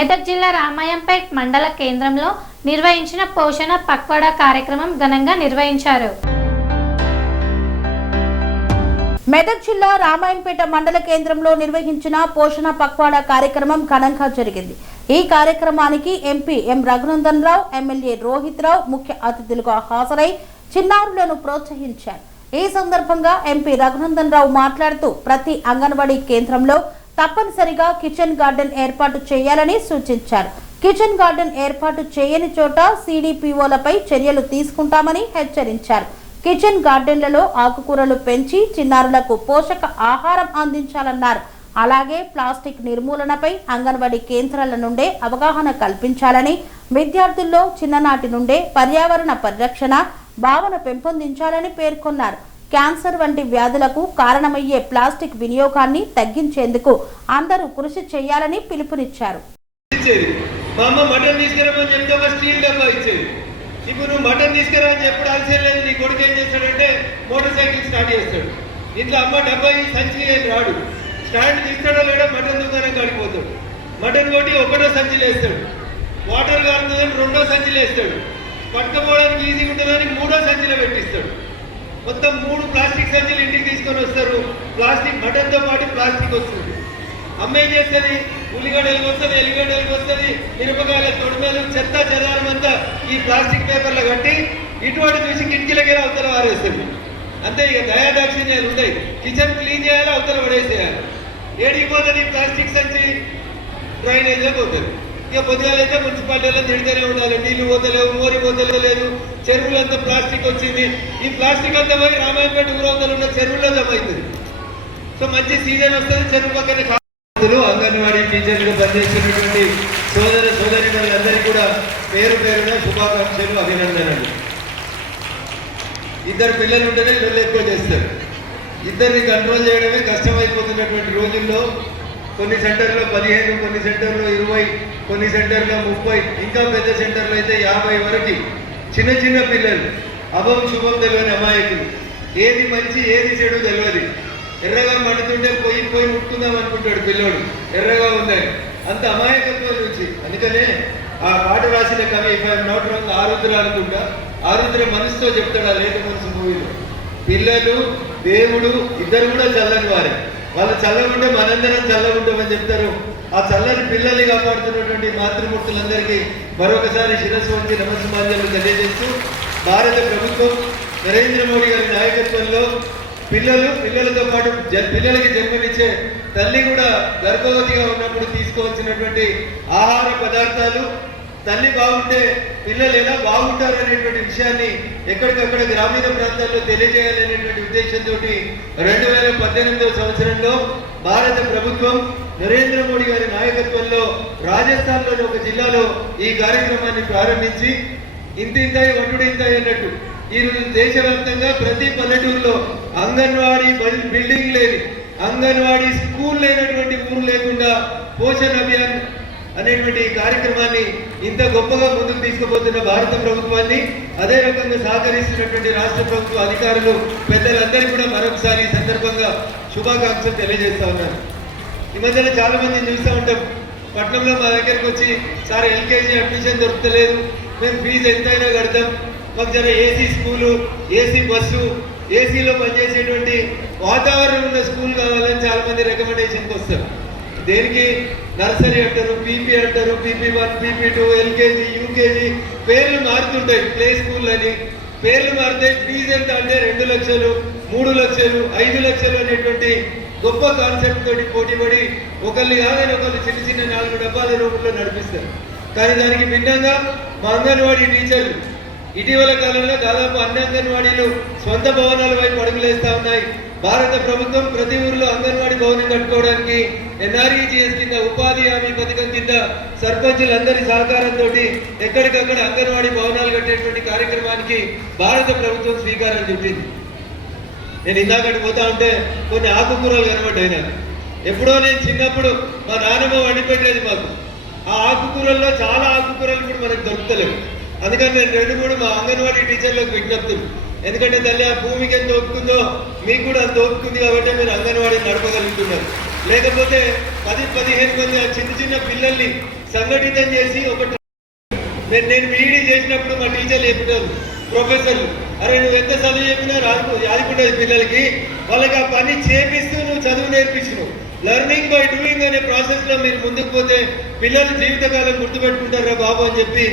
మెదక్ జిల్లా రామాయంపేట్ మండల కేంద్రంలో నిర్వహించిన పోషణ పక్వాడా కార్యక్రమం ఘనంగా నిర్వహించారు. మెదక్ జిల్లా రామాయంపేట మండల కేంద్రంలో నిర్వహించిన పోషణ పక్వాడా కార్యక్రమం ఘనంగా జరిగింది. ఈ కార్యక్రమానికి ఎంపీ ఎం రఘునందన్ రావు, ఎమ్మెల్యే రోహిత్ రావు ముఖ్య అతిథులుగా హాజరై చిన్నారులను ప్రోత్సహించారు. ఈ సందర్భంగా ఎంపీ రఘునందన్ రావు మాట్లాడుతూ ప్రతి అంగన్వాడీ కేంద్రంలో తప్పనిసరిగా కిచెన్ గార్డెన్ ఏర్పాటు చేయాలని సూచించారు. కిచెన్ గార్డెన్ ఏర్పాటు చేయని చోట సిడిపిఓలపై చర్యలు తీసుకుంటామని హెచ్చరించారు. కిచెన్ గార్డెన్లలో ఆకుకూరలు పెంచి చిన్నారులకు పోషక ఆహారం అందించాలన్నారు. అలాగే ప్లాస్టిక్ నిర్మూలనపై అంగన్వాడీ కేంద్రాల నుండే అవగాహన కల్పించాలని, విద్యార్థుల్లో చిన్ననాటి నుండే పర్యావరణ పరిరక్షణ భావన పెంపొందించాలని పేర్కొన్నారు. క్యాన్సర్ వంటి వ్యాధులకు కారణమయ్యే ప్లాస్టిక్ వినియోగాన్ని తగ్గించేందుకు అందరూ కృషి చేయాలని పిలుపునిచ్చారు. ఇప్పుడు నువ్వు మటన్ తీసుకురా అని చెప్పి ఆలస్యం లేదు. నీ కొడుకు ఏం చేస్తాడంటే మోటార్ సైకిల్ స్టార్ట్ చేస్తాడు. ఇంట్లో అమ్మ డబ్బా సంచి రాడు, స్టాండ్ తీస్తాడో లేడో మటన్ దుకాణం కాడిపోతాడు. మటన్ కొట్టి ఒకటో సంచిలో వేస్తాడు, వాటర్ కారుతుందని రెండో సంచిలో వేస్తాడు, పట్టుకపోవడానికి ఈజీగా ఉంటుందని మూడో సంచిలో పెట్టిస్తాడు. మొత్తం 3 ప్లాస్టిక్ సంచులు ఇంటికి తీసుకొని వస్తారు. ప్లాస్టిక్ మటన్తో పాటు ప్లాస్టిక్ వస్తుంది. అమ్మ ఏం చేస్తుంది, ఉల్లిగడ్డలకు వస్తుంది, ఎల్లిగడ్డలకు వస్తుంది, మిరపకాయల తొడిమేలు చెత్త చెదారమంతా ఈ ప్లాస్టిక్ పేపర్లో కట్టి ఇటువంటి చూసి కిటికీలకి అవతల వారేస్తుంది. అంతే, ఇక దయాదాక్షిణ్యాలు ఉంటాయి. కిచెన్ క్లీన్ చేయాలి, అవతల పడేసేయాలి. ఏడికి పోతుంది ప్లాస్టిక్ సంచి, డ్రైనేజ్లో పోతుంది. ఇక పొద్దుగాలైతే మున్సిపాలిటీలో తిడితేనే ఉండాలి. నీళ్లు పోతలేవు, మోరి పోతలేదు, చెరువులంతా ప్లాస్టిక్ వచ్చింది. ఈ ప్లాస్టిక్ అంతా పోయి రామాయణపేట ఊరవతలు ఉన్న చెరువుల్లో జమ అవుతుంది. సో మంచి సీజన్ వస్తుంది. చెరువు పక్కనే అంగన్వాడీ టీచర్లుగా పనిచేస్తున్నటువంటి సోదర సోదరిమణులందరికీ కూడా పేరు పేరున శుభాకాంక్షలు, అభినందనలు. 2 పిల్లలు ఉంటేనే పిల్లలు ఎక్కువ చేస్తారు. 2ని కంట్రోల్ చేయడమే కష్టమైపోతున్నటువంటి రోజుల్లో కొన్ని సెంటర్లో 15, కొన్ని సెంటర్లో 20, కొన్ని సెంటర్లో 30, ఇంకా పెద్ద సెంటర్లో అయితే 50 వరకు చిన్న చిన్న పిల్లలు, అభం శుభం తెలియని అమాయకులు, ఏది మంచి ఏది చెడు తెలియదు. ఎర్రగా మండుతుంటే పోయి ముట్టుకుందాం అనుకుంటాడు పిల్లోడు, ఎర్రగా ఉందని. అంత అమాయకత్వం నుంచి. అందుకనే ఆ పాట రాసిన కవి ఇఫ్ ఐఎమ్ నాట్ రాంగ్ ఆరుద్ర అనుకుంటా, ఆరుద్ర మనసుతో చెప్తాడు ఆ లేఖ మనసు మూవీలో. పిల్లలు దేవుడు ఇద్దరు కూడా చల్లని వారే. వాళ్ళు చల్లగుంటే మనందరం చల్లగుంటామని చెప్తారు. ఆ చల్లని పిల్లల్ని కాపాడుతున్నటువంటి మాతృమూర్తులందరికీ మరొకసారి శిరస్సు వంచి నమస్కారాలు తెలియజేస్తూ, భారత ప్రభుత్వం నరేంద్ర మోడీ గారి నాయకత్వంలో పిల్లలతో పాటు పిల్లలకి జన్మనిచ్చే తల్లి కూడా గర్భవతిగా ఉన్నప్పుడు తీసుకోవాల్సినటువంటి ఆహార పదార్థాలు, తల్లి బాగుంటే పిల్లలు ఎలా బాగుంటారు అనేటువంటి విషయాన్ని ఎక్కడికక్కడ గ్రామీణ ప్రాంతాల్లో తెలియజేయాలనేటువంటి ఉద్దేశంతో 2018వ సంవత్సరంలో భారత ప్రభుత్వం నరేంద్ర మోడీ గారి నాయకత్వంలో రాజస్థాన్లోని ఒక జిల్లాలో ఈ కార్యక్రమాన్ని ప్రారంభించి ఇంతింతాయి వడ్డుడింతాయి అన్నట్టు ఈరోజు దేశవ్యాప్తంగా ప్రతి పల్లెటూరులో అంగన్వాడీ బిల్డింగ్ లేని, అంగన్వాడీ స్కూల్ లేనటువంటి ఊరు లేకుండా పోషణ్ అభియాన్ అనేటువంటి కార్యక్రమాన్ని ఇంత గొప్పగా ముందుకు తీసుకుపోతున్న భారత ప్రభుత్వాన్ని, అదే రకంగా సహకరిస్తున్నటువంటి రాష్ట్ర ప్రభుత్వ అధికారులు, పెద్దలందరికీ కూడా మరొకసారి ఈ సందర్భంగా శుభాకాంక్షలు తెలియజేస్తా ఉన్నారు. ఈ మధ్యన చాలా మందిని చూస్తూ ఉంటాం. పట్నంలో మా దగ్గరకు వచ్చి, సార్ ఎల్కేజీ అడ్మిషన్ దొరకలేదు, మేము ఫీజు ఎంతైనా కడతాం, మాకు జర ఏసీ స్కూలు, ఏసీ బస్సు, ఏసీలో పనిచేసేటువంటి వాతావరణం ఉన్న స్కూల్ కావాలని చాలా మంది రికమెండేషన్కి వస్తారు. దేనికి? నర్సరీ అంటారు, పీపీ అంటారు, PP1, PP2, ఎల్కేజీ, యూకేజీ పేర్లు మారుతుంటాయి. ప్లే స్కూల్ అని పేర్లు మారుతాయి. ఫీజు ఎంత అంటే 2 లక్షలు, 3 లక్షలు, 5 లక్షలు అనేటువంటి గొప్ప కాన్సెప్ట్ తోటి పోటీపడి ఒకళ్ళు కాదని ఒకళ్ళు చిన్న చిన్న 4 డబ్బాల రూపంలో నడిపిస్తారు. కానీ దానికి భిన్నంగా మా అంగన్వాడీ టీచర్లు ఇటీవల కాలంలో దాదాపు అన్ని అంగన్వాడీలు సొంత భవనాల వైపు అడుగులేస్తా ఉన్నాయి. భారత ప్రభుత్వం ప్రతి ఊరిలో అంగన్వాడీ భవనం కట్టుకోవడానికి NREGS కింద ఉపాధి హామీ పథకం కింద సర్పంచులందరి సహకారంతో ఎక్కడికక్కడ అంగన్వాడీ భవనాలు కట్టేటువంటి కార్యక్రమానికి భారత ప్రభుత్వం శ్రీకారం చుట్టింది. నేను ఇందాకటి పోతా ఉంటే కొన్ని ఆకుకూరలు కనబడ్డాయి నాకు. ఎప్పుడో నేను చిన్నప్పుడు మా నాన్నమ్మ వండి పెట్టేది మాకు. ఆ ఆకుకూరల్లో చాలా ఆకుకూరలు కూడా మనకు దొరుకుతలేవు. అందుకని నేను 2 మా అంగన్వాడీ టీచర్లకు విజ్ఞప్తులు. ఎందుకంటే తల్లి ఆ భూమికి ఎంత ఓపుకుందో మీకు కూడా అంత ఓపుకుంది కాబట్టి మీరు అంగన్వాడీ నడపగలుగుతున్నారు. లేకపోతే 10-15 మంది ఆ చిన్న చిన్న పిల్లల్ని సంఘటితం చేసి ఒక నేను బీఈడీ చేసినప్పుడు మా టీచర్లు చెప్పినారు, ప్రొఫెసర్లు, అరే నువ్వు ఎంత చదువు చెప్పినా రాదుకుంటుంది పిల్లలకి, వాళ్ళకి ఆ పని చేపిస్తూ నువ్వు చదువు నేర్పించినావు. లెర్నింగ్ బై డూయింగ్ అనే ప్రాసెస్లో మీరు ముందుకు పోతే పిల్లలు జీవితకాలం గుర్తుపెట్టుకుంటారా బాబు అని చెప్పి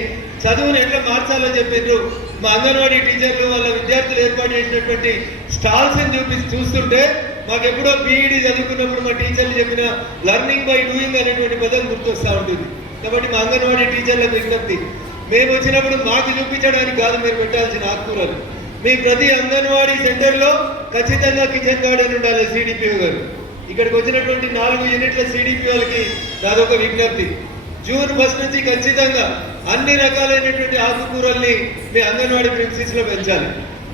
చదువును ఎట్లా మార్చాలని చెప్పిండ్రు. మా అంగన్వాడీ టీచర్లు వాళ్ళ విద్యార్థులు ఏర్పాటు చేసినటువంటి స్టాల్స్ని చూస్తుంటే మాకు ఎప్పుడో బీఈడీ చదువుకున్నప్పుడు మా టీచర్లు చెప్పిన లెర్నింగ్ బై డూయింగ్ అనేటువంటి పదం గుర్తొస్తూ ఉంటుంది. కాబట్టి మా అంగన్వాడీ టీచర్లకు విజ్ఞప్తి, మేము వచ్చినప్పుడు మాకు చూపించడానికి కాదు మీరు పెట్టాల్సిన ఆకుకూరలు. మీ ప్రతి అంగన్వాడీ సెంటర్లో ఖచ్చితంగా కిచెన్ గార్డెన్ ఉండాలి. సిడిపిఓ గారు ఇక్కడికి వచ్చినటువంటి 4 యూనిట్ల సిడిపిఓలకి నాదొక విజ్ఞప్తి, జూన్ 1 నుంచి ఖచ్చితంగా అన్ని రకాలైనటువంటి ఆకుకూరల్ని మీ అంగన్వాడీ ప్రిన్సిస్లో పెంచాలి.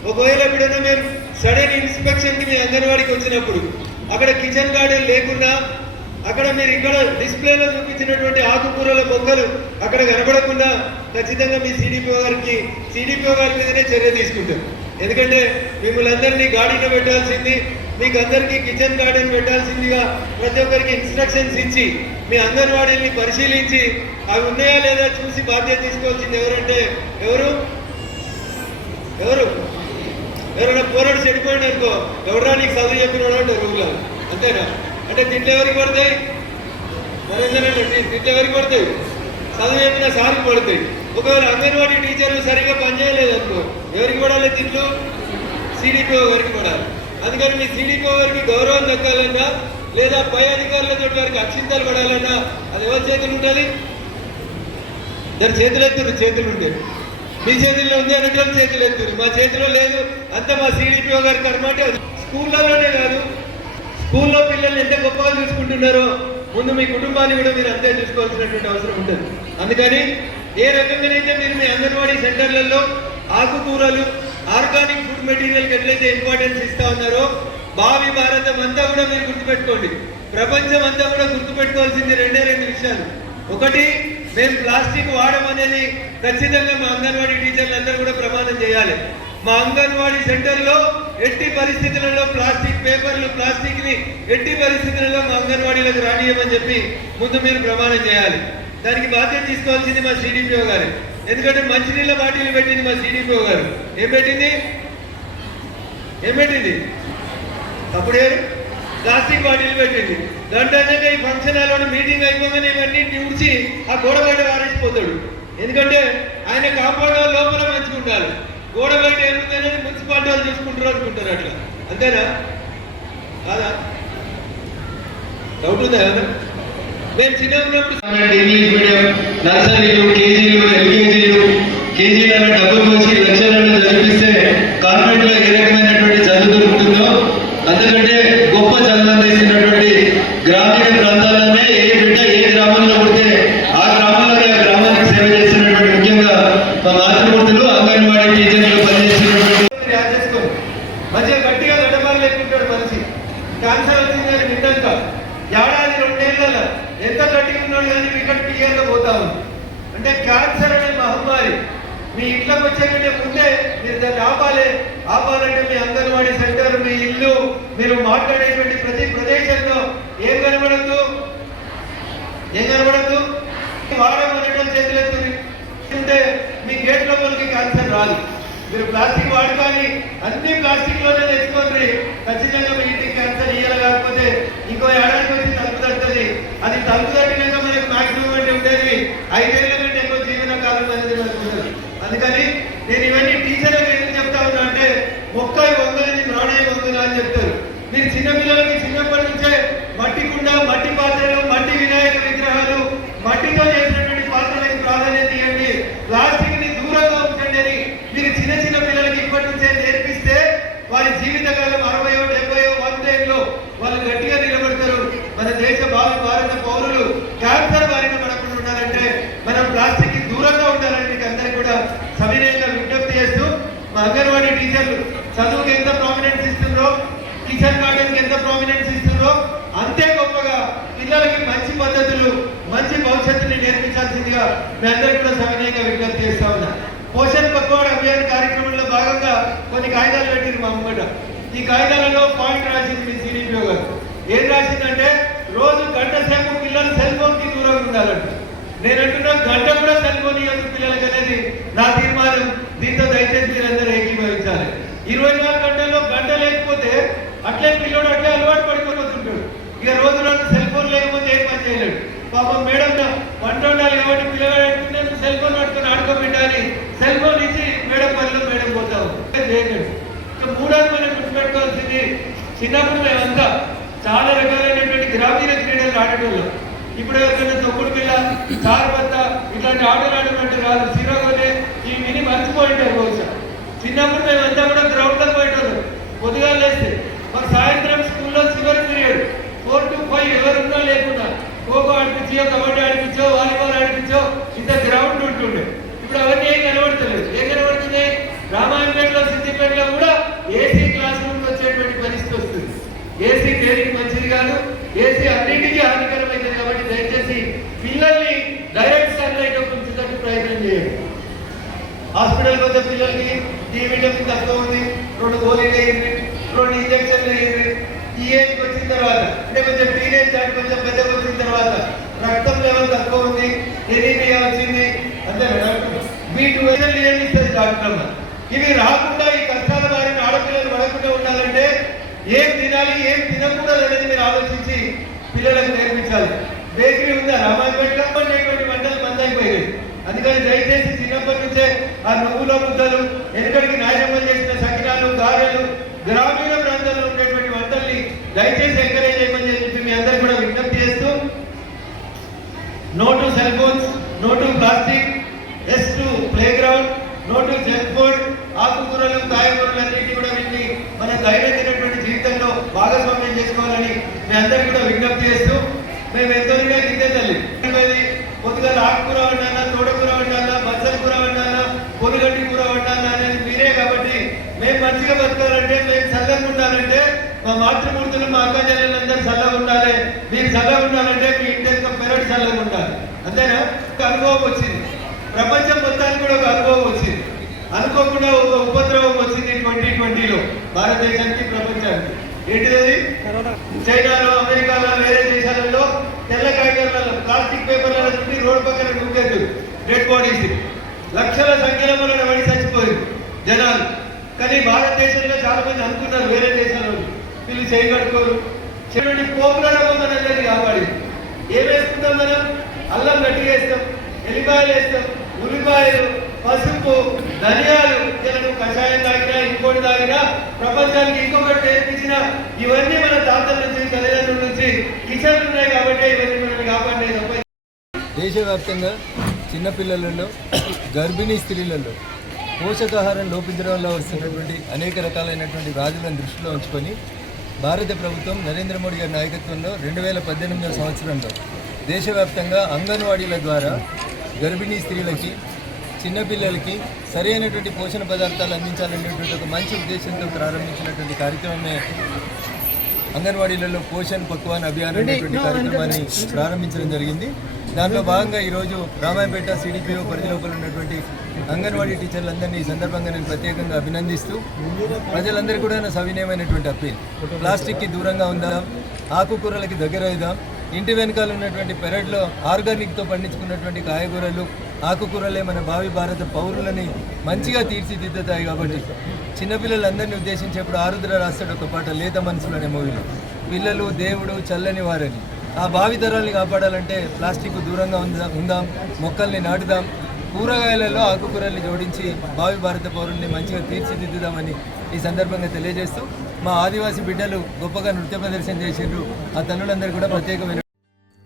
ఒకవేళ ఎప్పుడైనా మేము సడన్ ఇన్స్పెక్షన్కి మీ అంగన్వాడీకి వచ్చినప్పుడు అక్కడ కిచెన్ గార్డెన్ లేకుండా అక్కడ మీరు ఇక్కడ డిస్ప్లేలో చూపించినటువంటి ఆకుకూరల మొక్కలు అక్కడ కనబడకుండా ఖచ్చితంగా మీ సిడిపిఓ గారి మీదనే చర్య తీసుకుంటాం. ఎందుకంటే మిమ్మల్ని అందరినీ గార్డెన్లో పెట్టాల్సింది, మీకు అందరికీ కిచెన్ గార్డెన్ పెట్టాల్సిందిగా ప్రతి ఒక్కరికి ఇన్స్ట్రక్షన్స్ ఇచ్చి మీ అంగన్వాడీని పరిశీలించి అవి ఉన్నాయా లేదా చూసి బాధ్యత తీసుకోవాల్సింది ఎవరంటే ఎవరైనా పోరాడు చెడిపోయింది అనుకో, ఎవరా నీకు చదువు చెప్పినాడు అంటే రూమ్లో, అంతేనా? అంటే తింటే ఎవరికి పడతాయి? నరేంద్ర తింటే ఎవరికి పడతాయి? చదువు చెప్పిన సార్కి పడతాయి. ఒకవేళ అంగన్వాడీ టీచర్లు సరిగ్గా పనిచేయలేదు అనుకో, ఎవరికి పడాలి తిట్లు? సిడిపిఓ గారికి పడాలి. అందుకని మీ సిడిపిఓ గారికి గౌరవం దక్కాలన్నా లేదా పై అధికారులతో వారికి అక్షింతలు పడాలన్నా అది ఎవరి చేతులు ఉండాలి? దాని చేతులు ఉంటే మీ చేతుల్లో ఉంది అనుగ్రహం చేతులు ఎత్తురు, మా చేతిలో లేదు, అంత మా సిడిపిఓ గారి కర్మ. అంటే స్కూళ్ళలోనే కాదు, స్కూల్లో పిల్లల్ని ఎంత గొప్పగా చూసుకుంటున్నారో ముందు మీ కుటుంబాన్ని కూడా మీరు అంతే చూసుకోవాల్సినటువంటి అవసరం ఉంటుంది. అందుకని ఏ రకంగానైతే మీరు మీ అంగన్వాడీ సెంటర్లలో ఆకుకూరలు ఆర్గానిక్ ఫుడ్ మెటీరియల్కి ఎట్లయితే ఇంపార్టెన్స్ ఇస్తా ఉన్నారో, భావి భారతం అంతా కూడా మీరు గుర్తుపెట్టుకోండి, ప్రపంచం అంతా కూడా గుర్తుపెట్టుకోవాల్సింది 2 విషయాలు. ఒకటి, మేము ప్లాస్టిక్ వాడమనేది ఖచ్చితంగా మా అంగన్వాడీ టీచర్లు అందరూ కూడా ప్రమాణం చేయాలి. మా అంగన్వాడీ సెంటర్లో ఎట్టి పరిస్థితులలో ప్లాస్టిక్ పేపర్లు ప్లాస్టిక్ని ఎట్టి పరిస్థితులలో మా అంగన్వాడీలకు రానియమని చెప్పి ముందు మీరు ప్రమాణం చేయాలి. దానికి బాధ్యత తీసుకోవాల్సింది మా సిడిపిఓ గారు. ఎందుకంటే మంచినీళ్ళ బాటిల్ పెట్టింది మా సిడిపిఓ గారు. ఏం పెట్టింది అప్పుడే ప్లాస్టిక్ బాటిల్ పెట్టింది. దాంట్లో ఈ ఫంక్షన్ హాల్లో మీటింగ్ అయిపోగానే ఇవన్నీ ఊడ్చి ఆ గోడ బయట వారేసిపోతాడు. ఎందుకంటే ఆయన కాంపౌండ్ హాల్ లోపల మంచిగా ఉండాలి, గోడ బయట ఏముందనేది మున్సిపాలిటీ వాళ్ళు చూసుకుంటారు అనుకుంటారు. అట్లా అంతేనా? కాదా? డౌట్ ఉందా ఏమన్నా? మేము చిన్న ఉన్నప్పుడు ఇంగ్లీష్ మీడియం నర్సరీలు, కేజీలు, ఎల్కేజీలు, కేజీలలో డబ్బులు పోసి లక్షలను చదివిస్తే కాన్వెంట్లో ఏ రకమైనటువంటి చదువు దొరుకుతుందో అంతకంటే గొప్ప చదువు అందిస్తున్నటువంటి గ్రామీణ ప్రాంతాల్లోనే ఏ బిడ్డ ఏ గ్రామంలో పుడితే ఆ గ్రామంలోనే ఆ గ్రామానికి సేవ చేస్తున్నటువంటి ముఖ్యంగా మా మాతృమూర్తులు అంగన్వాడీ టీచర్లు పనిచేస్తున్నటువంటి చేసుకోండి. మంచిగా గట్టిగా గడ్డపాలు లేకుంటాడు మనిషి. క్యాన్సర్ వచ్చిందని విన్నాక ఏడాది 2 ఏళ్ళ ఎంత గట్టిగా ఉన్నాడు కానీ వికెట్ క్లియర్గా పోతా ఉంది. అంటే క్యాన్సర్ అనే మహమ్మారి మీ ఇంట్లోకి వచ్చేకంటే ముందే మీరు దాన్ని ఆపాలంటే మీ అంగన్వాడీ సెంటర్, మీ ఇల్లు, మీరు మాట్లాడేటువంటి ప్రతి ప్రదేశంలో ఏం కనబడద్దు వాడడం అనేటువంటి చేతులెత్తుంది ఉంటే మీ గేట్ లోపలికి క్యాన్సర్ రాదు. మీరు ప్లాస్టిక్ వాడుకొని అన్ని ప్లాస్టిక్లోనే తెచ్చుకోండి, ఖచ్చితంగా మీ ఇంటికి క్యాన్సర్ ఇయ్యాలి. కాకపోతే ఇంకో ఏడాదికి వచ్చి తలుపు తడుతుంది. అది తలుపు తట్టినాక మనకు మాక్సిమం అంటే ఉండేది 5 ఏళ్ళ కంటే ఎక్కువ జీవన కాలం అనేది మనకు ఉండదు. అందుకని నేను ఇవన్నీ టీచర్లకు ఎందుకు చెప్తా ఉన్నా అంటే మొక్కలు వంగని ప్రాణాయి వంగున అని చెప్తారు. మీరు చిన్నపిల్లలకి చిన్నప్పటి నుంచే మట్టి కుండ, మట్టి పాత్రలు, మట్టి వినాయక విగ్రహాలు, మట్టితో చేసినటువంటి పాత్రలకు ప్రాధాన్యత ఇవ్వండి, ప్లాస్టిక్ ని దూరంగా ఉంచండి అని మీరు చిన్న పిల్లలకి ఇప్పటి నుంచే నేర్పిస్తే వారి జీవితకాలం 60, 70, 100 ఏళ్ళు వాళ్ళు గట్టిగా నిలబడతారు. మన దేశ భావి భారత పౌరులు క్యాన్సర్ బారిన పడకుండా ఉండాలంటే మనం ప్లాస్టిక్ కి దూరంగా ఉండాలని మీకు అందరికీ కూడా సవినయంగా విజ్ఞప్తి చేస్తూ, మా అంగన్వాడీ టీచర్లు చదువుకి ఎంత ప్రామినెన్స్ ఇస్తుందో, కిచెన్ గార్డెన్కి ఎంత ప్రామినెన్స్ ఇస్తుందో అంతే గొప్పగా పిల్లలకి మంచి పద్ధతులు, మంచి భవిష్యత్తుని నేర్పించాల్సిందిగా మీ అందరికీ కూడా సవినయంగా విజ్ఞప్తి చేస్తా ఉన్నా. పోషణ్ పక్వాడ అభియాన్ కార్యక్రమంలో భాగంగా కొన్ని కాగితాలు పెట్టింది మా అమ్మట. ఈ కాగితాలలో పాయింట్ రాసింది మీ సిడిపిఓ గారు. ఏం రాసిందంటే రోజు 1 గంట సేపు పిల్లలు సెల్ ఫోన్ కి దూరంగా ఉండాలంట. నేను అంటున్నా గంట కూడా సెల్ ఫోన్ ఇవ్వదు పిల్లలకి అనేది నా తీర్మానం. దీంతో దయచేసి మీరందరూ ఏకీభవించాలి. 24 గంటల్లో గంట లేకపోతే అట్లే పిల్లోడు అట్లే అలవాటు పడిపోతుంటాడు. ఇక రోజు సెల్ ఫోన్ లేకపోతే ఏం పని చేయలేడు. పాపం మేడం వంట ఉండాలి కాబట్టి పిల్లగాడు అంటున్నాను సెల్ ఫోన్ పట్టుకొని ఆడుకోబెట్టాలి, సెల్ ఫోన్ ఇచ్చి మేడం పనిలో మేడం పోతాము చేయలేడు. ఇక మూడోది మనం గుర్తుపెట్టుకోవాల్సింది, చిన్నప్పుడు మేమంతా చాలా రకాలైనటువంటి గ్రామీణ క్రీడలు ఆడేటోళ్ళం. ఇప్పుడు ఎవరికైనా తొక్కుడు పిల్ల, చారుపత్త ఇట్లాంటి ఆటలు ఆడినట్టు కాదు, సిరోగోనే ఈ విని మర్చిపోయింటారు బహుశా. చిన్నప్పుడు మేమంతా కూడా గ్రౌండ్లో పోయేటోళ్ళం. పొద్దుగాలు లేస్తే మాకు సాయంత్రం స్కూల్లో చివరి పీరియడ్ 4 to 5 ఎవరున్నా లేకుండా ఖోఖో ఆడిపించో, కబడ్డీ ఆడిపించో, వాలీబాల్ ఆడిపించో ఇంత గ్రౌండ్ ఉంటుండే. ఇప్పుడు అవన్నీ ఏం కనబడతలేదు. ఏం కనబడుతున్నాయి? రామాయణపేటలో, సిద్దిపేటలో కూడా ఏసీ క్లాస్ రూమ్కి వచ్చేటువంటి పరిస్థితి వస్తుంది. ఏసీ దేనికి మంచిది కాదు, ఏసీ అన్నింటికీ హానికరమైంది. కాబట్టి దయచేసి పిల్లల్ని డైరెక్ట్ సన్లైట్ ఉంచేటట్టు ప్రయత్నం చేయండి. హాస్పిటల్ పోతే పిల్లలకి డి విటమిన్ తక్కువ ఉంది, 2 గోళీలు వేయండి, 2 ఇంజక్షన్లు వేయండి. ఈ ఏజ్కి వచ్చిన తర్వాత అంటే కొంచెం టీనేజ్ దాటి కొంచెం పెద్దగా వచ్చిన తర్వాత రక్తం లెవెల్ తక్కువ ఉంది, ఎనీమియా వచ్చింది అంతే B12 ఇస్తుంది డాక్టర్. ఇవి రాకుండా ఈ కష్టాల బారిన ఆడపిల్లలు పడకుండా ఉండాలంటే ఏం తినాలి, ఏం తినకూడదు అనేది మీరు ఆలోచించి పిల్లలకు నేర్పించాలి. బేకరీ ఉందా రామాయణపేటలో? అనేటువంటి వంటలు మందైపోయాయి. అందుకని దయచేసి చిన్నప్పటి నుంచే ఆ నువ్వుల ముద్దలు, వెనుకడికి నాయనమ్మలు చేసిన సకినాలు, గారెలు, గ్రామీణ ప్రాంతాల్లో ఉండేటువంటి వంటల్ని దయచేసి ఎంకరేజ్ చేయమని చెప్పి మీ అందరూ కూడా విజ్ఞప్తి చేస్తూ, no to cell phones, no to plastic, yes to playground, no to junk food. ఆకుకూరలు, కాయగూరలు అన్నింటినీ కూడా వీటిని మన దైనందినటువంటి జీవితంలో భాగస్వామ్యం చేసుకోవాలని మీ అందరికీ కూడా విజ్ఞప్తి చేస్తూ, మేము ఎంతోగా గిద్దే తల్లి కొద్దిగా ఆకుకూర వండాలా, తోటకూర వండాలా, బచ్చల కూర వండాలా, పొనుగడ్డి కూర వండాలా అనేది మీరే. కాబట్టి మేము మంచిగా బతకాలంటే, మేము చల్లగా ఉండాలంటే మా మాతృమూర్తులు, మా అక్క చెల్లెలందరూ చల్లగా ఉండాలి. మీరు చల్లగా ఉండాలంటే మీ ఇంటి యొక్క పెరడు చల్లగా ఉండాలి. అంతేనా? ఒక అనుభవం వచ్చింది, ప్రపంచం మొత్తానికి కూడా ఒక అనుభవం వచ్చింది. అనుకోకుండా ఒక ఉపద్రవం వచ్చింది 2020లో భారతదేశానికి, ప్రపంచానికి. ఏంటిది? చైనాలో, అమెరికాలో, వేరే దేశాలలో తెల్ల కాగితాలలో, ప్లాస్టిక్ పేపర్లలో చుట్టి రోడ్డు పక్కన నూకేది డెడ్ బాడీస్. లక్షల సంఖ్యలో మన పడి చచ్చిపోయింది జనాలు. కానీ భారతదేశంలో చాలా మంది అనుకున్నారు వేరే దేశాల్లో వీళ్ళు చేయగడుకోరు. చెడు పోపులలో మనందరినీ కాపాడి ఏం వేసుకుంటాం మనం? అల్లం గట్టిగా వేస్తాం, ఎల్లిపాయలు వేస్తాం, ఉల్లిపాయలు, పసుపు, ధనియాలు. ఇలా కషాయం తాగినా, ఇంకోటి తాగినా, ప్రపంచానికి ఇంకొకటి నేర్పించిన ఇవన్నీ మన తాతల నుంచి, తల్లిదండ్రుల నుంచి కిచెన్లు ఉన్నాయి కాబట్టి ఇవన్నీ మనల్ని కాపాడే. దేశవ్యాప్తంగా చిన్నపిల్లలలో, గర్భిణీ స్త్రీలలో పోషకాహారం లోపించడం వల్ల వస్తున్నటువంటి అనేక రకాలైనటువంటి వ్యాధులను దృష్టిలో ఉంచుకొని భారత ప్రభుత్వం నరేంద్ర మోడీ గారి నాయకత్వంలో 2018వ సంవత్సరంలో దేశవ్యాప్తంగా అంగన్వాడీల ద్వారా గర్భిణీ స్త్రీలకి, చిన్నపిల్లలకి సరైనటువంటి పోషణ పదార్థాలు అందించాలనేటువంటి ఒక మంచి ఉద్దేశంతో ప్రారంభించినటువంటి కార్యక్రమమే అంగన్వాడీలలో పోషణ్ పక్వాన్ అభియాన్ అనేటువంటి కార్యక్రమాన్ని ప్రారంభించడం జరిగింది. దాంట్లో భాగంగా ఈరోజు రామాయపేట సిడిపిఓ పరిధి లోపల ఉన్నటువంటి అంగన్వాడీ టీచర్లందరినీ ఈ సందర్భంగా నేను ప్రత్యేకంగా అభినందిస్తూ, ప్రజలందరూ కూడా సవినయమైనటువంటి అప్పీల్, ప్లాస్టిక్కి దూరంగా ఉందాం, ఆకుకూరలకి దగ్గర అవుదాం. ఇంటి వెనకాల ఉన్నటువంటి పెరట్లో ఆర్గానిక్తో పండించుకున్నటువంటి కాయగూరలు, ఆకుకూరలే మన భావి భారత పౌరులని మంచిగా తీర్చిదిద్దుతాయి. కాబట్టి చిన్నపిల్లలందరినీ ఉద్దేశించేప్పుడు ఆరుద్ర రాస్తాడు ఒక పాట, లేత మనసులు అనే మూవీలో, పిల్లలు దేవుడు చల్లని వారని. ఆ భావితరాల్ని కాపాడాలంటే ప్లాస్టిక్ దూరంగా ఉందాం, మొక్కల్ని నాటుదాం, కూరగాయలలో ఆకుకూరల్ని జోడించి భావి భారత పౌరుల్ని మంచిగా తీర్చిదిద్దుదామని ఈ సందర్భంగా తెలియజేస్తూ, మా ఆదివాసీ బిడ్డలు గొప్పగా నృత్య ప్రదర్శన చేసిండ్రు. ఆ తల్లులందరూ కూడా ప్రత్యేకమైన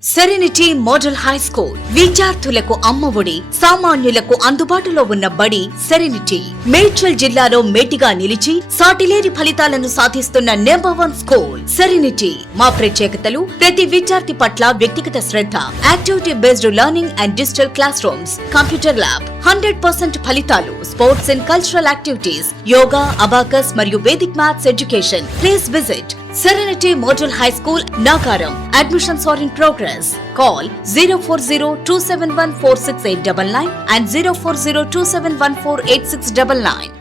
సెరెనిటీ మోడల్ హై స్కూల్ విద్యార్థులకు అమ్మఒడి, సామాన్యులకు అందుబాటులో ఉన్న బడి సెరెనిటీ. మేడ్చల్ జిల్లాలో మేటిగా నిలిచి సాటిలేని ఫలితాలను సాధిస్తున్న నంబర్ 1 స్కూల్ సెరెనిటీ. మా ప్రత్యేకతలు: ప్రతి విద్యార్థి పట్ల వ్యక్తిగత శ్రద్ధ, activity based learning and digital classrooms, computer lab, 100% ఫలితాలు, sports and cultural activities, yoga, abacus మరియు Vedic maths education. Please visit Serenity Model High School, Nagaram. Admissions are in progress. Call 040-271-46899 and 040-271-48699.